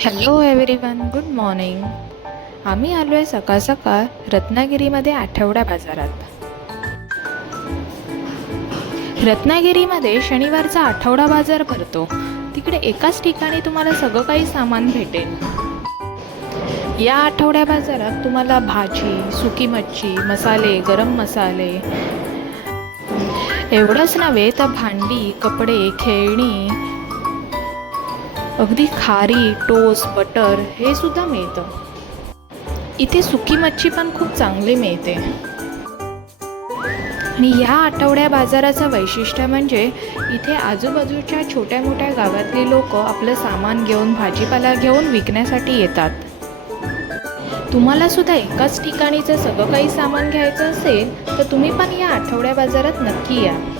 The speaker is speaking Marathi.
Hello everyone, good morning. आम्ही आलो आहे सकाळ सकाळ रत्नागिरीमध्ये आठवडा बाजारात. रत्नागिरीमध्ये शनिवारचा आठवडा बाजार भरतो. तिकडे एकाच ठिकाणी तुम्हाला सगळं काही सामान भेटेल. या आठवड्या बाजारात तुम्हाला भाजी, सुकी मच्छी, मसाले, गरम मसाले एवढंच नव्हे तर भांडी, कपडे, खेळणी, अगदी खारी, टोस्ट, बटर हे सुद्धा मिळतं. इथे सुकी मच्छी पण खूप चांगली मिळते. आणि ह्या आठवड्या बाजाराचं वैशिष्ट्य म्हणजे इथे आजूबाजूच्या छोट्या मोठ्या गावातली लोक आपलं सामान घेऊन, भाजीपाला घेऊन विकण्यासाठी येतात. तुम्हाला सुद्धा एकाच ठिकाणीचं सगळं काही सामान घ्यायचं असेल तर तुम्ही पण या आठवड्या बाजारात नक्की या.